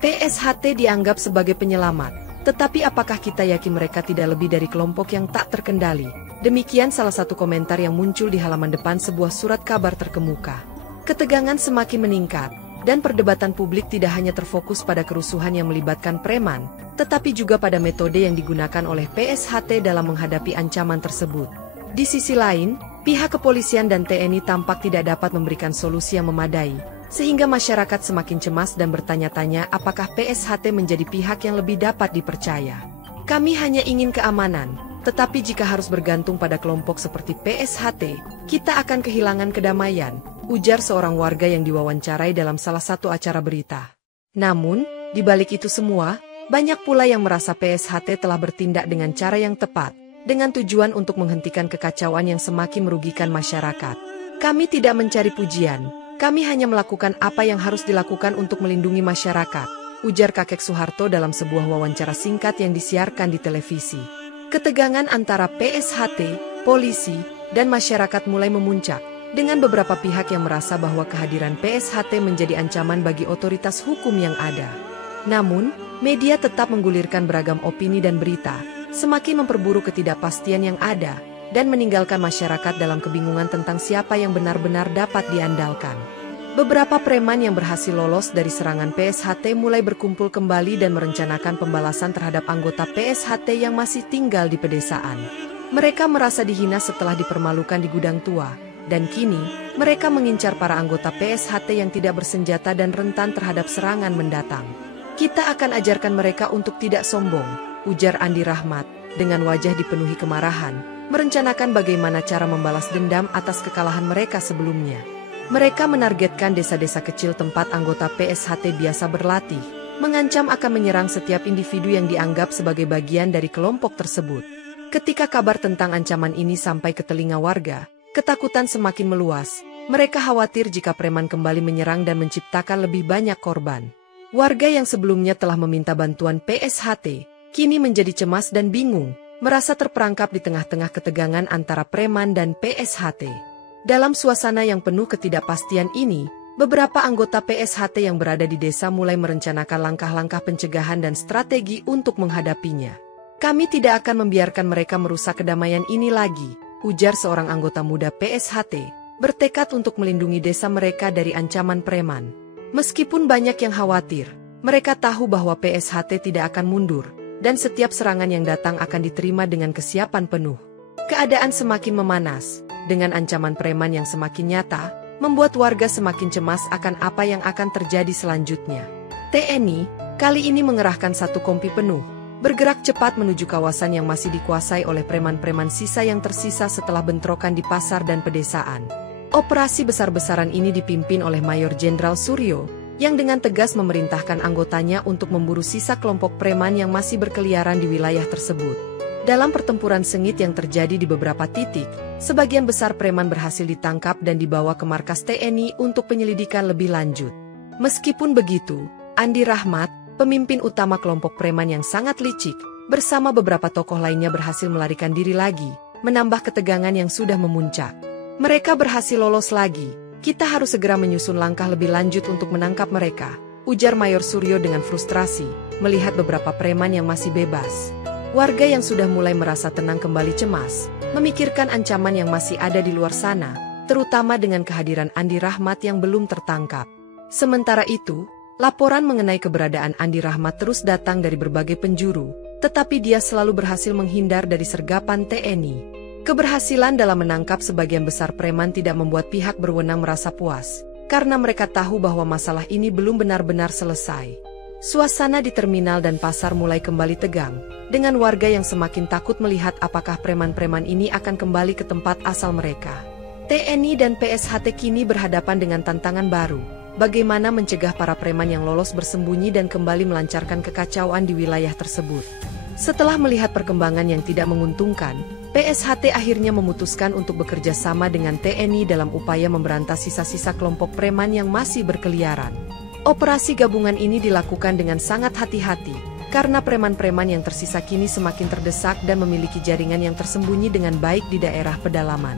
PSHT dianggap sebagai penyelamat, tetapi apakah kita yakin mereka tidak lebih dari kelompok yang tak terkendali? Demikian salah satu komentar yang muncul di halaman depan sebuah surat kabar terkemuka. Ketegangan semakin meningkat, dan perdebatan publik tidak hanya terfokus pada kerusuhan yang melibatkan preman, tetapi juga pada metode yang digunakan oleh PSHT dalam menghadapi ancaman tersebut. Di sisi lain, pihak kepolisian dan TNI tampak tidak dapat memberikan solusi yang memadai, sehingga masyarakat semakin cemas dan bertanya-tanya apakah PSHT menjadi pihak yang lebih dapat dipercaya. Kami hanya ingin keamanan, tetapi jika harus bergantung pada kelompok seperti PSHT, kita akan kehilangan kedamaian, ujar seorang warga yang diwawancarai dalam salah satu acara berita. Namun, di balik itu semua, banyak pula yang merasa PSHT telah bertindak dengan cara yang tepat, dengan tujuan untuk menghentikan kekacauan yang semakin merugikan masyarakat. Kami tidak mencari pujian, kami hanya melakukan apa yang harus dilakukan untuk melindungi masyarakat, ujar kakek Soeharto dalam sebuah wawancara singkat yang disiarkan di televisi. Ketegangan antara PSHT, polisi, dan masyarakat mulai memuncak, dengan beberapa pihak yang merasa bahwa kehadiran PSHT menjadi ancaman bagi otoritas hukum yang ada. Namun, media tetap menggulirkan beragam opini dan berita, semakin memperburuk ketidakpastian yang ada, dan meninggalkan masyarakat dalam kebingungan tentang siapa yang benar-benar dapat diandalkan. Beberapa preman yang berhasil lolos dari serangan PSHT mulai berkumpul kembali dan merencanakan pembalasan terhadap anggota PSHT yang masih tinggal di pedesaan. Mereka merasa dihina setelah dipermalukan di gudang tua, dan kini, mereka mengincar para anggota PSHT yang tidak bersenjata dan rentan terhadap serangan mendatang. Kita akan ajarkan mereka untuk tidak sombong, ujar Andi Rahmat, dengan wajah dipenuhi kemarahan, merencanakan bagaimana cara membalas dendam atas kekalahan mereka sebelumnya. Mereka menargetkan desa-desa kecil tempat anggota PSHT biasa berlatih, mengancam akan menyerang setiap individu yang dianggap sebagai bagian dari kelompok tersebut. Ketika kabar tentang ancaman ini sampai ke telinga warga, ketakutan semakin meluas. Mereka khawatir jika preman kembali menyerang dan menciptakan lebih banyak korban. Warga yang sebelumnya telah meminta bantuan PSHT, kini menjadi cemas dan bingung, merasa terperangkap di tengah-tengah ketegangan antara preman dan PSHT. Dalam suasana yang penuh ketidakpastian ini, beberapa anggota PSHT yang berada di desa mulai merencanakan langkah-langkah pencegahan dan strategi untuk menghadapinya. Kami tidak akan membiarkan mereka merusak kedamaian ini lagi, ujar seorang anggota muda PSHT, bertekad untuk melindungi desa mereka dari ancaman preman. Meskipun banyak yang khawatir, mereka tahu bahwa PSHT tidak akan mundur, dan setiap serangan yang datang akan diterima dengan kesiapan penuh. Keadaan semakin memanas, dengan ancaman preman yang semakin nyata, membuat warga semakin cemas akan apa yang akan terjadi selanjutnya. TNI, kali ini mengerahkan satu kompi penuh, bergerak cepat menuju kawasan yang masih dikuasai oleh preman-preman sisa yang tersisa setelah bentrokan di pasar dan pedesaan. Operasi besar-besaran ini dipimpin oleh Mayor Jenderal Suryo, yang dengan tegas memerintahkan anggotanya untuk memburu sisa kelompok preman yang masih berkeliaran di wilayah tersebut. Dalam pertempuran sengit yang terjadi di beberapa titik, sebagian besar preman berhasil ditangkap dan dibawa ke markas TNI untuk penyelidikan lebih lanjut. Meskipun begitu, Andi Rahmat, pemimpin utama kelompok preman yang sangat licik, bersama beberapa tokoh lainnya berhasil melarikan diri lagi, menambah ketegangan yang sudah memuncak. Mereka berhasil lolos lagi. Kita harus segera menyusun langkah lebih lanjut untuk menangkap mereka, ujar Mayor Suryo dengan frustrasi, melihat beberapa preman yang masih bebas. Warga yang sudah mulai merasa tenang kembali cemas, memikirkan ancaman yang masih ada di luar sana, terutama dengan kehadiran Andi Rahmat yang belum tertangkap. Sementara itu, laporan mengenai keberadaan Andi Rahmat terus datang dari berbagai penjuru, tetapi dia selalu berhasil menghindar dari sergapan TNI. Keberhasilan dalam menangkap sebagian besar preman tidak membuat pihak berwenang merasa puas, karena mereka tahu bahwa masalah ini belum benar-benar selesai. Suasana di terminal dan pasar mulai kembali tegang, dengan warga yang semakin takut melihat apakah preman-preman ini akan kembali ke tempat asal mereka. TNI dan PSHT kini berhadapan dengan tantangan baru, bagaimana mencegah para preman yang lolos bersembunyi dan kembali melancarkan kekacauan di wilayah tersebut. Setelah melihat perkembangan yang tidak menguntungkan, PSHT akhirnya memutuskan untuk bekerja sama dengan TNI dalam upaya memberantas sisa-sisa kelompok preman yang masih berkeliaran. Operasi gabungan ini dilakukan dengan sangat hati-hati, karena preman-preman yang tersisa kini semakin terdesak dan memiliki jaringan yang tersembunyi dengan baik di daerah pedalaman.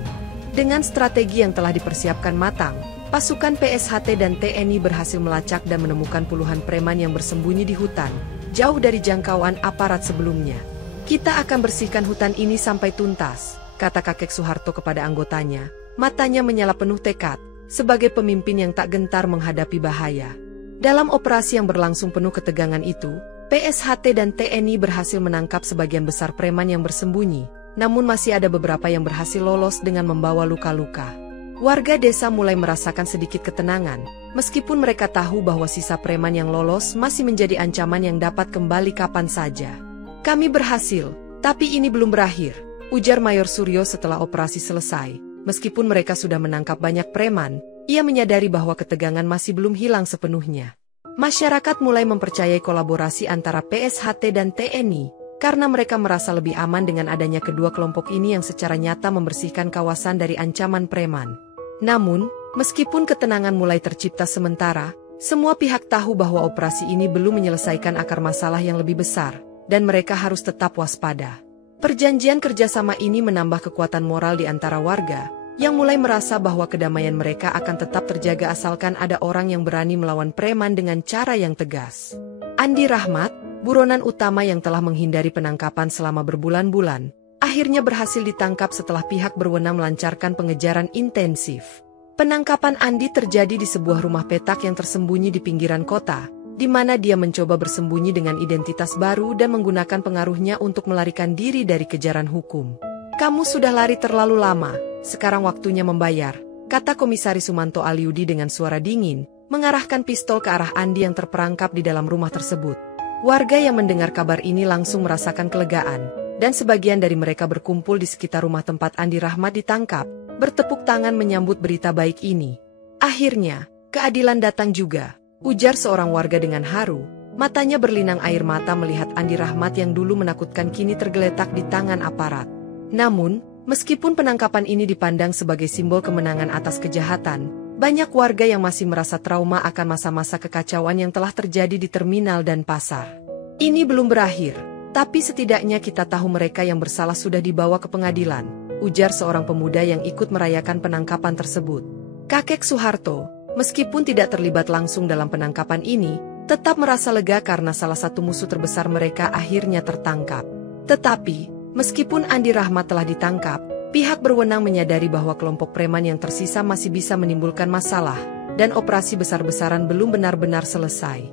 Dengan strategi yang telah dipersiapkan matang, pasukan PSHT dan TNI berhasil melacak dan menemukan puluhan preman yang bersembunyi di hutan, jauh dari jangkauan aparat sebelumnya. Kita akan bersihkan hutan ini sampai tuntas, kata kakek Soeharto kepada anggotanya, matanya menyala penuh tekad, sebagai pemimpin yang tak gentar menghadapi bahaya. Dalam operasi yang berlangsung penuh ketegangan itu, PSHT dan TNI berhasil menangkap sebagian besar preman yang bersembunyi, namun masih ada beberapa yang berhasil lolos dengan membawa luka-luka. Warga desa mulai merasakan sedikit ketenangan, meskipun mereka tahu bahwa sisa preman yang lolos masih menjadi ancaman yang dapat kembali kapan saja. "Kami berhasil, tapi ini belum berakhir," ujar Mayor Suryo setelah operasi selesai. Meskipun mereka sudah menangkap banyak preman, ia menyadari bahwa ketegangan masih belum hilang sepenuhnya. Masyarakat mulai mempercayai kolaborasi antara PSHT dan TNI, karena mereka merasa lebih aman dengan adanya kedua kelompok ini yang secara nyata membersihkan kawasan dari ancaman preman. Namun, meskipun ketenangan mulai tercipta sementara, semua pihak tahu bahwa operasi ini belum menyelesaikan akar masalah yang lebih besar, dan mereka harus tetap waspada. Perjanjian kerjasama ini menambah kekuatan moral di antara warga, yang mulai merasa bahwa kedamaian mereka akan tetap terjaga asalkan ada orang yang berani melawan preman dengan cara yang tegas. Andi Rahmat, buronan utama yang telah menghindari penangkapan selama berbulan-bulan, akhirnya berhasil ditangkap setelah pihak berwenang melancarkan pengejaran intensif. Penangkapan Andi terjadi di sebuah rumah petak yang tersembunyi di pinggiran kota, di mana dia mencoba bersembunyi dengan identitas baru dan menggunakan pengaruhnya untuk melarikan diri dari kejaran hukum. "Kamu sudah lari terlalu lama. Sekarang waktunya membayar," kata Komisaris Sumanto Aliudi dengan suara dingin, mengarahkan pistol ke arah Andi yang terperangkap di dalam rumah tersebut. Warga yang mendengar kabar ini langsung merasakan kelegaan, dan sebagian dari mereka berkumpul di sekitar rumah tempat Andi Rahmat ditangkap, bertepuk tangan menyambut berita baik ini. "Akhirnya, keadilan datang juga," ujar seorang warga dengan haru, matanya berlinang air mata melihat Andi Rahmat yang dulu menakutkan kini tergeletak di tangan aparat. Namun, meskipun penangkapan ini dipandang sebagai simbol kemenangan atas kejahatan, banyak warga yang masih merasa trauma akan masa-masa kekacauan yang telah terjadi di terminal dan pasar. "Ini belum berakhir, tapi setidaknya kita tahu mereka yang bersalah sudah dibawa ke pengadilan," ujar seorang pemuda yang ikut merayakan penangkapan tersebut. Kakek Soeharto, meskipun tidak terlibat langsung dalam penangkapan ini, tetap merasa lega karena salah satu musuh terbesar mereka akhirnya tertangkap. Tetapi, meskipun Andi Rahmat telah ditangkap, pihak berwenang menyadari bahwa kelompok preman yang tersisa masih bisa menimbulkan masalah, dan operasi besar-besaran belum benar-benar selesai.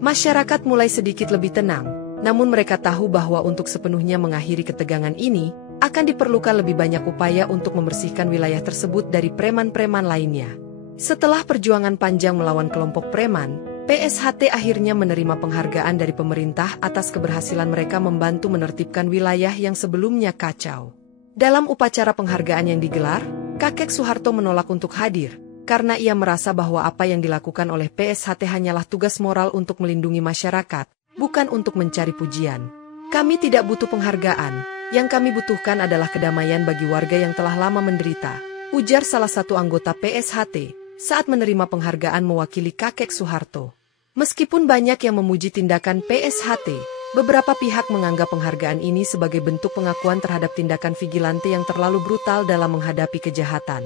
Masyarakat mulai sedikit lebih tenang, namun mereka tahu bahwa untuk sepenuhnya mengakhiri ketegangan ini, akan diperlukan lebih banyak upaya untuk membersihkan wilayah tersebut dari preman-preman lainnya. Setelah perjuangan panjang melawan kelompok preman, PSHT akhirnya menerima penghargaan dari pemerintah atas keberhasilan mereka membantu menertibkan wilayah yang sebelumnya kacau. Dalam upacara penghargaan yang digelar, kakek Soeharto menolak untuk hadir, karena ia merasa bahwa apa yang dilakukan oleh PSHT hanyalah tugas moral untuk melindungi masyarakat, bukan untuk mencari pujian. "Kami tidak butuh penghargaan, yang kami butuhkan adalah kedamaian bagi warga yang telah lama menderita," ujar salah satu anggota PSHT, saat menerima penghargaan mewakili kakek Soeharto. Meskipun banyak yang memuji tindakan PSHT, beberapa pihak menganggap penghargaan ini sebagai bentuk pengakuan terhadap tindakan vigilante yang terlalu brutal dalam menghadapi kejahatan.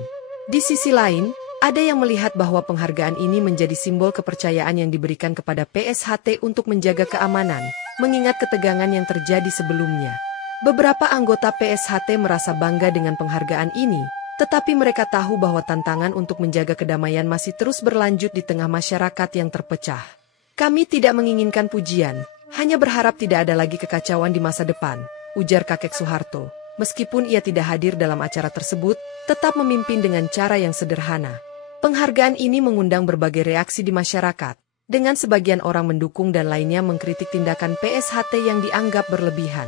Di sisi lain, ada yang melihat bahwa penghargaan ini menjadi simbol kepercayaan yang diberikan kepada PSHT untuk menjaga keamanan, mengingat ketegangan yang terjadi sebelumnya. Beberapa anggota PSHT merasa bangga dengan penghargaan ini, tetapi mereka tahu bahwa tantangan untuk menjaga kedamaian masih terus berlanjut di tengah masyarakat yang terpecah. "Kami tidak menginginkan pujian, hanya berharap tidak ada lagi kekacauan di masa depan," ujar kakek Soeharto. Meskipun ia tidak hadir dalam acara tersebut, tetap memimpin dengan cara yang sederhana. Penghargaan ini mengundang berbagai reaksi di masyarakat, dengan sebagian orang mendukung dan lainnya mengkritik tindakan PSHT yang dianggap berlebihan.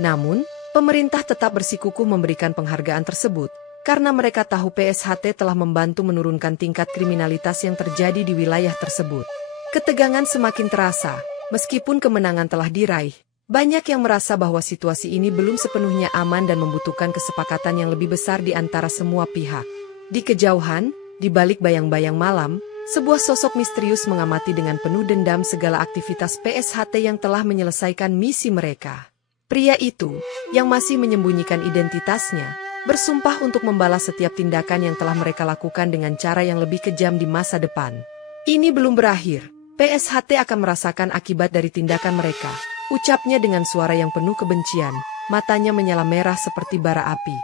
Namun, pemerintah tetap bersikukuh memberikan penghargaan tersebut, karena mereka tahu PSHT telah membantu menurunkan tingkat kriminalitas yang terjadi di wilayah tersebut. Ketegangan semakin terasa, meskipun kemenangan telah diraih. Banyak yang merasa bahwa situasi ini belum sepenuhnya aman dan membutuhkan kesepakatan yang lebih besar di antara semua pihak. Di kejauhan, di balik bayang-bayang malam, sebuah sosok misterius mengamati dengan penuh dendam segala aktivitas PSHT yang telah menyelesaikan misi mereka. Pria itu, yang masih menyembunyikan identitasnya, bersumpah untuk membalas setiap tindakan yang telah mereka lakukan dengan cara yang lebih kejam di masa depan. "Ini belum berakhir, PSHT akan merasakan akibat dari tindakan mereka," ucapnya dengan suara yang penuh kebencian, matanya menyala merah seperti bara api.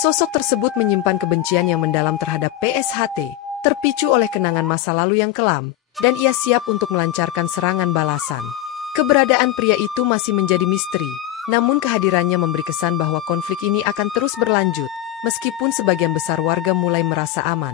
Sosok tersebut menyimpan kebencian yang mendalam terhadap PSHT, terpicu oleh kenangan masa lalu yang kelam, dan ia siap untuk melancarkan serangan balasan. Keberadaan pria itu masih menjadi misteri, namun kehadirannya memberi kesan bahwa konflik ini akan terus berlanjut, meskipun sebagian besar warga mulai merasa aman.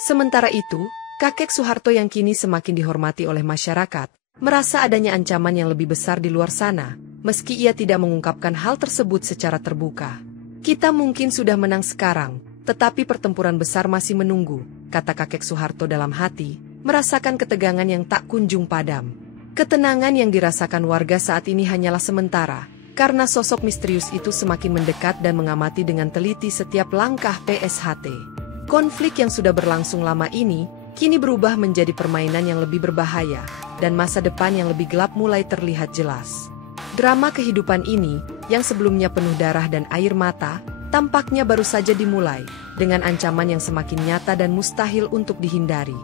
Sementara itu, kakek Soeharto yang kini semakin dihormati oleh masyarakat, merasa adanya ancaman yang lebih besar di luar sana, meski ia tidak mengungkapkan hal tersebut secara terbuka. Kita mungkin sudah menang sekarang, tetapi pertempuran besar masih menunggu, kata kakek Soeharto dalam hati, merasakan ketegangan yang tak kunjung padam. Ketenangan yang dirasakan warga saat ini hanyalah sementara, karena sosok misterius itu semakin mendekat dan mengamati dengan teliti setiap langkah PSHT. Konflik yang sudah berlangsung lama ini, kini berubah menjadi permainan yang lebih berbahaya, dan masa depan yang lebih gelap mulai terlihat jelas. Drama kehidupan ini, yang sebelumnya penuh darah dan air mata, tampaknya baru saja dimulai, dengan ancaman yang semakin nyata dan mustahil untuk dihindari.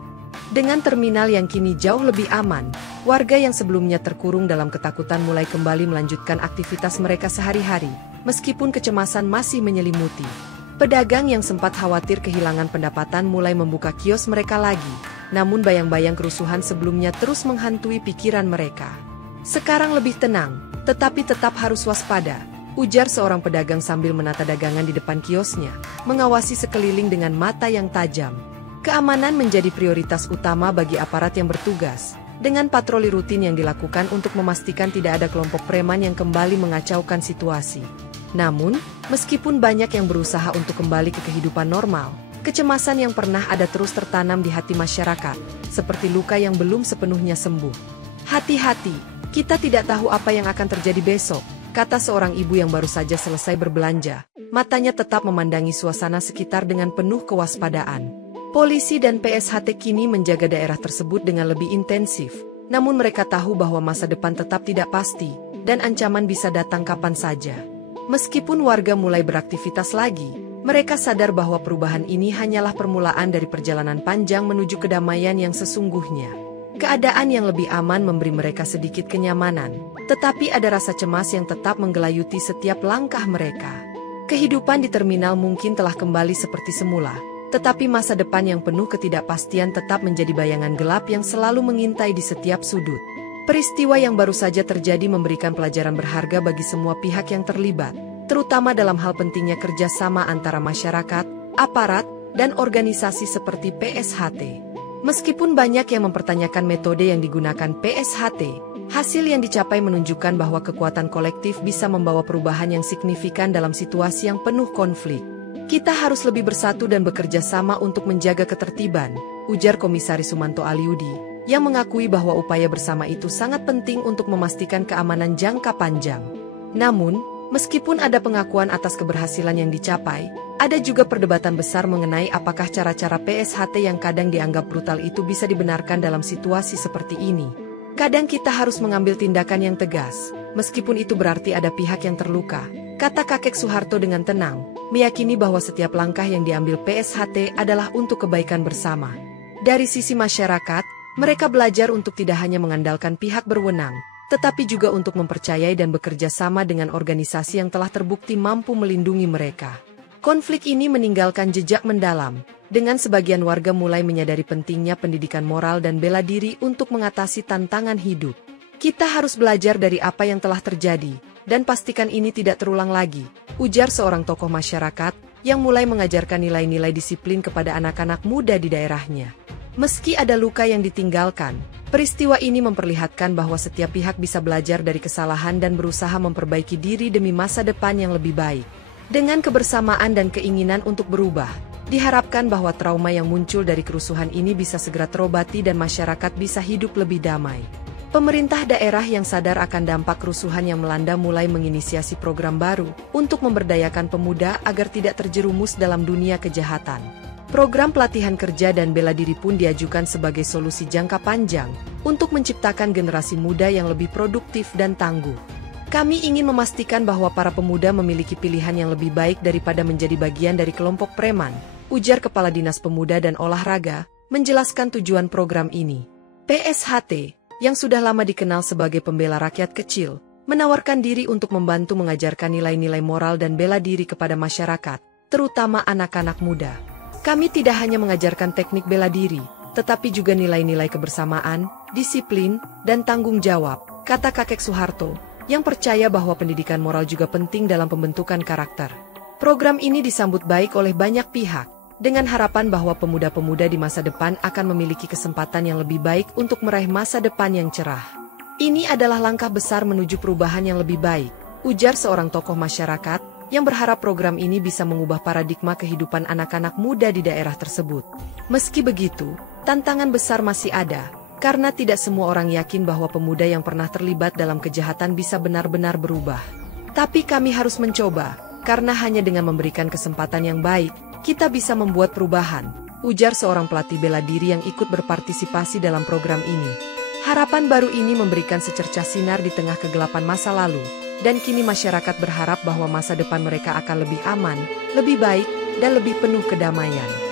Dengan terminal yang kini jauh lebih aman, warga yang sebelumnya terkurung dalam ketakutan mulai kembali melanjutkan aktivitas mereka sehari-hari, meskipun kecemasan masih menyelimuti. Pedagang yang sempat khawatir kehilangan pendapatan mulai membuka kios mereka lagi, namun bayang-bayang kerusuhan sebelumnya terus menghantui pikiran mereka. Sekarang lebih tenang, tetapi tetap harus waspada, ujar seorang pedagang sambil menata dagangan di depan kiosnya, mengawasi sekeliling dengan mata yang tajam. Keamanan menjadi prioritas utama bagi aparat yang bertugas, dengan patroli rutin yang dilakukan untuk memastikan tidak ada kelompok preman yang kembali mengacaukan situasi. Namun, meskipun banyak yang berusaha untuk kembali ke kehidupan normal, kecemasan yang pernah ada terus tertanam di hati masyarakat, seperti luka yang belum sepenuhnya sembuh. Hati-hati, kita tidak tahu apa yang akan terjadi besok, kata seorang ibu yang baru saja selesai berbelanja. Matanya tetap memandangi suasana sekitar dengan penuh kewaspadaan. Polisi dan PSHT kini menjaga daerah tersebut dengan lebih intensif, namun mereka tahu bahwa masa depan tetap tidak pasti, dan ancaman bisa datang kapan saja. Meskipun warga mulai beraktivitas lagi, mereka sadar bahwa perubahan ini hanyalah permulaan dari perjalanan panjang menuju kedamaian yang sesungguhnya. Keadaan yang lebih aman memberi mereka sedikit kenyamanan, tetapi ada rasa cemas yang tetap menggelayuti setiap langkah mereka. Kehidupan di terminal mungkin telah kembali seperti semula, tetapi masa depan yang penuh ketidakpastian tetap menjadi bayangan gelap yang selalu mengintai di setiap sudut. Peristiwa yang baru saja terjadi memberikan pelajaran berharga bagi semua pihak yang terlibat, terutama dalam hal pentingnya kerjasama antara masyarakat, aparat, dan organisasi seperti PSHT. Meskipun banyak yang mempertanyakan metode yang digunakan PSHT, hasil yang dicapai menunjukkan bahwa kekuatan kolektif bisa membawa perubahan yang signifikan dalam situasi yang penuh konflik. Kita harus lebih bersatu dan bekerja sama untuk menjaga ketertiban, ujar Komisaris Sumanto Aliudi, yang mengakui bahwa upaya bersama itu sangat penting untuk memastikan keamanan jangka panjang. Namun, meskipun ada pengakuan atas keberhasilan yang dicapai, ada juga perdebatan besar mengenai apakah cara-cara PSHT yang kadang dianggap brutal itu bisa dibenarkan dalam situasi seperti ini. Kadang kita harus mengambil tindakan yang tegas, meskipun itu berarti ada pihak yang terluka, kata kakek Soeharto dengan tenang, meyakini bahwa setiap langkah yang diambil PSHT adalah untuk kebaikan bersama. Dari sisi masyarakat, mereka belajar untuk tidak hanya mengandalkan pihak berwenang, tetapi juga untuk mempercayai dan bekerja sama dengan organisasi yang telah terbukti mampu melindungi mereka. Konflik ini meninggalkan jejak mendalam, dengan sebagian warga mulai menyadari pentingnya pendidikan moral dan bela diri untuk mengatasi tantangan hidup. Kita harus belajar dari apa yang telah terjadi, dan pastikan ini tidak terulang lagi, ujar seorang tokoh masyarakat yang mulai mengajarkan nilai-nilai disiplin kepada anak-anak muda di daerahnya. Meski ada luka yang ditinggalkan, peristiwa ini memperlihatkan bahwa setiap pihak bisa belajar dari kesalahan dan berusaha memperbaiki diri demi masa depan yang lebih baik. Dengan kebersamaan dan keinginan untuk berubah, diharapkan bahwa trauma yang muncul dari kerusuhan ini bisa segera terobati dan masyarakat bisa hidup lebih damai. Pemerintah daerah yang sadar akan dampak kerusuhan yang melanda mulai menginisiasi program baru untuk memberdayakan pemuda agar tidak terjerumus dalam dunia kejahatan. Program pelatihan kerja dan bela diri pun diajukan sebagai solusi jangka panjang untuk menciptakan generasi muda yang lebih produktif dan tangguh. Kami ingin memastikan bahwa para pemuda memiliki pilihan yang lebih baik daripada menjadi bagian dari kelompok preman, ujar Kepala Dinas Pemuda dan Olahraga, menjelaskan tujuan program ini. PSHT, yang sudah lama dikenal sebagai pembela rakyat kecil, menawarkan diri untuk membantu mengajarkan nilai-nilai moral dan bela diri kepada masyarakat, terutama anak-anak muda. Kami tidak hanya mengajarkan teknik bela diri, tetapi juga nilai-nilai kebersamaan, disiplin, dan tanggung jawab. kata kakek Soeharto, yang percaya bahwa pendidikan moral juga penting dalam pembentukan karakter. Program ini disambut baik oleh banyak pihak, dengan harapan bahwa pemuda-pemuda di masa depan akan memiliki kesempatan yang lebih baik untuk meraih masa depan yang cerah. Ini adalah langkah besar menuju perubahan yang lebih baik, ujar seorang tokoh masyarakat, yang berharap program ini bisa mengubah paradigma kehidupan anak-anak muda di daerah tersebut. Meski begitu, tantangan besar masih ada, karena tidak semua orang yakin bahwa pemuda yang pernah terlibat dalam kejahatan bisa benar-benar berubah. Tapi kami harus mencoba, karena hanya dengan memberikan kesempatan yang baik, kita bisa membuat perubahan, ujar seorang pelatih bela diri yang ikut berpartisipasi dalam program ini. Harapan baru ini memberikan secercah sinar di tengah kegelapan masa lalu, dan kini masyarakat berharap bahwa masa depan mereka akan lebih aman, lebih baik, dan lebih penuh kedamaian.